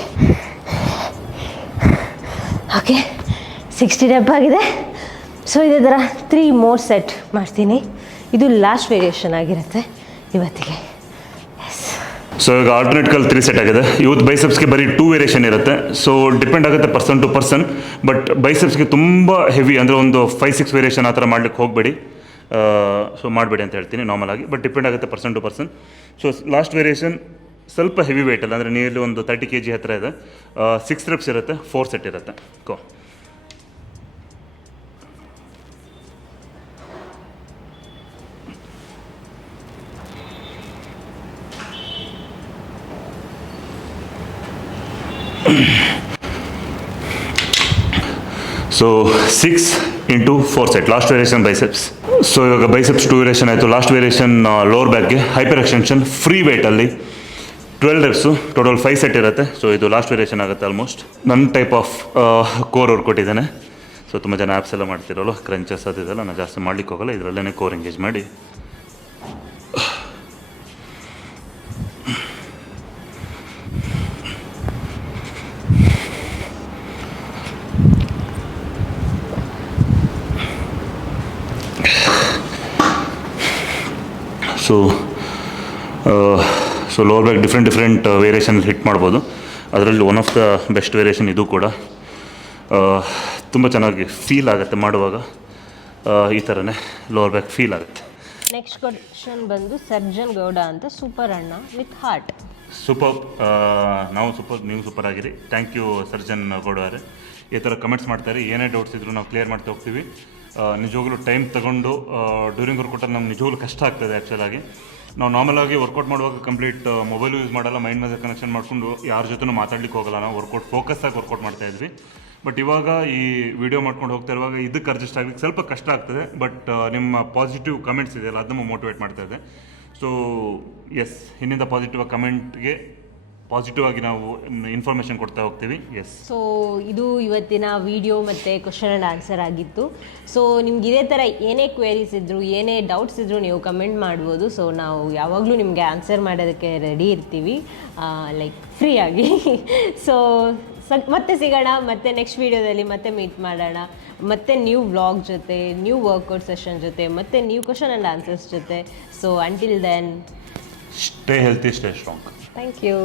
ಓಕೆ, 60 rep ಆಗಿದೆ. ಸೊ ಇದೇ ಥರ 3 more ಸೆಟ್ ಮಾಡ್ತೀನಿ. ಇದು ಲಾಸ್ಟ್ ವೇರಿಯೇಷನ್ ಆಗಿರುತ್ತೆ ಇವತ್ತಿಗೆ. ಸೊ ಈಗ ಆಲ್ಟರ್ನೇಟ್ಗಳು 3 ಸೆಟ್ ಆಗಿದೆ. ಇವತ್ತು ಬೈಸೆಪ್ಸ್ಗೆ ಬರೀ 2 ವೇರಿಯೇಷನ್ ಇರುತ್ತೆ. ಸೊ ಡಿಪೆಂಡ್ ಆಗುತ್ತೆ ಪರ್ಸನ್ ಟು ಪರ್ಸನ್. ಬಟ್ ಬೈಸೆಪ್ಸ್ಗೆ ತುಂಬ ಹೆವಿ, ಅಂದರೆ ಒಂದು 5-6 ವೇರಿಯೇಷನ್ ಆ ಥರ ಮಾಡ್ಲಿಕ್ಕೆ ಹೋಗಬೇಡಿ. ಸೊ ಮಾಡಬೇಡಿ ಅಂತ ಹೇಳ್ತೀನಿ ನಾರ್ಮಲ್ ಆಗಿ. ಬಟ್ ಡಿಪೆಂಡ್ ಆಗುತ್ತೆ person to person. So last variation ಸ್ವಲ್ಪ ಹೆವಿ ವೆಯ್ಟ್ ಅಲ್ಲ, ಅಂದರೆ ನಿಯರ್ಲಿ ಒಂದು 30 kg ಹತ್ತಿರ ಇದೆ. 6 reps ಇರುತ್ತೆ, 4 ಸೆಟ್ ಇರುತ್ತೆ. ಕೋ so 6 into 4 set, last variation biceps. So ಇವಾಗ ಬೈಸೆಪ್ಸ್ 2 ವೇರಿಯೇಷನ್ ಆಯಿತು. ಲಾಸ್ಟ್ ವೇರಿಯೇಷನ್ ಲೋವರ್ ಬ್ಯಾಕ್ಗೆ ಹೈಪರ್ ಎಕ್ಸ್ಟೆನ್ಷನ್ ಫ್ರೀ ವೇಟಲ್ಲಿ 12 reps, ಟೋಟಲ್ 5 ಸೆಟ್ ಇರುತ್ತೆ. ಸೊ ಇದು ಲಾಸ್ಟ್ ವೇರಿಯೇಷನ್ ಆಗುತ್ತೆ ಆಲ್ಮೋಸ್ಟ್. ನನ್ನ ಟೈಪ್ ಆಫ್ ಕೋರ್ ಅವ್ರು ಕೊಟ್ಟಿದ್ದಾನೆ. ಸೊ ತುಂಬ ಜನ ಆ್ಯಪ್ಸ್ ಎಲ್ಲ ಮಾಡ್ತಿರೋಲ್ಲ, ಕ್ರಂಚಸ್ ಅದಿದೆಲ್ಲ ನಾನು ಜಾಸ್ತಿ ಮಾಡ್ಲಿಕ್ಕೆ ಹೋಗಲ್ಲ, ಇದರಲ್ಲೇ ಕೋರ್ ಎಂಗೇಜ್ ಮಾಡಿ. So lower back different variation hit ಮಾಡ್ಬೋದು. ಅದರಲ್ಲಿ one of the best variation ಇದು ಕೂಡ. ತುಂಬ ಚೆನ್ನಾಗಿ ಫೀಲ್ ಆಗುತ್ತೆ ಮಾಡುವಾಗ, ಈ ಥರನೇ ಲೋವರ್ ಬ್ಯಾಕ್ ಫೀಲ್ ಆಗುತ್ತೆ. ನೆಕ್ಸ್ಟ್ ಕ್ವಶನ್ ಬಂದು ಸರ್ಜನ್ ಗೌಡ ಅಂತ, ಸೂಪರ್ ಅಣ್ಣ ವಿತ್ ಹಾರ್ಟ್. ಸೂಪರ್, ನಾವು ಸೂಪರ್, ನೀವು ಸೂಪರ್ ಆಗಿರಿ. ಥ್ಯಾಂಕ್ ಯು ಸರ್ಜನ್ ಗೌಡ ಅವರೇ. ಈ ಥರ ಕಮೆಂಟ್ಸ್ ಮಾಡ್ತಾರೆ, ಏನೇ ಡೌಟ್ಸ್ ಇದ್ದರೂ ನಾವು ಕ್ಲಿಯರ್ ಮಾಡ್ತಾ ಹೋಗ್ತೀವಿ. ನಿಜವಾಗ್ಲೂ ಟೈಮ್ ತಗೊಂಡು ಡ್ಯೂರಿಂಗ್ ವರ್ಕೌಟಲ್ಲಿ ನಮ್ಗೆ ನಿಜವಾಗ್ಲೂ ಕಷ್ಟ ಆಗ್ತದೆ ಆ್ಯಕ್ಚುಲಾಗಿ. ನಾವು ನಾರ್ಮಲಾಗಿ ವರ್ಕೌಟ್ ಮಾಡುವಾಗ ಕಂಪ್ಲೀಟ್ ಮೊಬೈಲು ಯೂಸ್ ಮಾಡಲ್ಲ, ಮೈಂಡ್ ಮೇಲೆ ಕನೆಕ್ಷನ್ ಮಾಡಿಕೊಂಡು ಯಾರ ಜೊತೆನೂ ಮಾತಾಡ್ಲಿಕ್ಕೆ ಹೋಗಲ್ಲ. ನಾವು ಫೋಕಸ್ ಆಗಿ ವರ್ಕೌಟ್ ಮಾಡ್ತಾಯಿದ್ವಿ. ಬಟ್ ಇವಾಗ ಈ ವಿಡಿಯೋ ಮಾಡ್ಕೊಂಡು ಹೋಗ್ತಾ ಇರುವಾಗ ಇದಕ್ಕೆ ಅಡ್ಜಸ್ಟ್ ಆಗಲಿಕ್ಕೆ ಸ್ವಲ್ಪ ಕಷ್ಟ ಆಗ್ತದೆ. ಬಟ್ ನಿಮ್ಮ ಪಾಸಿಟಿವ್ ಕಮೆಂಟ್ಸ್ ಇದೆಯಲ್ಲ, ಅದು ನಮಗೆ ಮೋಟಿವೇಟ್ ಮಾಡ್ತಾ ಇದೆ. ಸೊ ಎಸ್, ಇನ್ನಿಂದ ಪಾಸಿಟಿವ್ ಕಮೆಂಟ್ಗೆ ಪಾಸಿಟಿವ್ ಆಗಿ ನಾವು ಇನ್ಫಾರ್ಮೇಷನ್ ಕೊಡ್ತಾ ಹೋಗ್ತೀವಿ. ಎಸ್, ಸೊ ಇದು ಇವತ್ತಿನ ವಿಡಿಯೋ ಮತ್ತು ಕ್ವಶನ್ ಆ್ಯಂಡ್ ಆನ್ಸರ್ ಆಗಿತ್ತು. ಸೊ ನಿಮ್ಗೆ ಇದೇ ಥರ ಏನೇ ಕ್ವೇರೀಸ್ ಇದ್ದರೂ, ಏನೇ ಡೌಟ್ಸ್ ಇದ್ದರೂ ನೀವು ಕಮೆಂಟ್ ಮಾಡ್ಬೋದು. ಸೊ ನಾವು ಯಾವಾಗಲೂ ನಿಮಗೆ ಆನ್ಸರ್ ಮಾಡೋದಕ್ಕೆ ರೆಡಿ ಇರ್ತೀವಿ, ಲೈಕ್ ಫ್ರೀಯಾಗಿ. ಸೊ ಮತ್ತೆ ಸಿಗೋಣ, ಮತ್ತೆ ನೆಕ್ಸ್ಟ್ ವೀಡಿಯೋದಲ್ಲಿ ಮತ್ತೆ ಮೀಟ್ ಮಾಡೋಣ, ಮತ್ತೆ ನ್ಯೂ ವ್ಲಾಗ್ ಜೊತೆ, ನ್ಯೂ ವರ್ಕೌಟ್ ಸೆಷನ್ ಜೊತೆ, ಮತ್ತೆ ನ್ಯೂ ಕ್ವಶನ್ ಆ್ಯಂಡ್ ಆನ್ಸರ್ಸ್ ಜೊತೆ. So until then, stay healthy, stay strong. Thank you.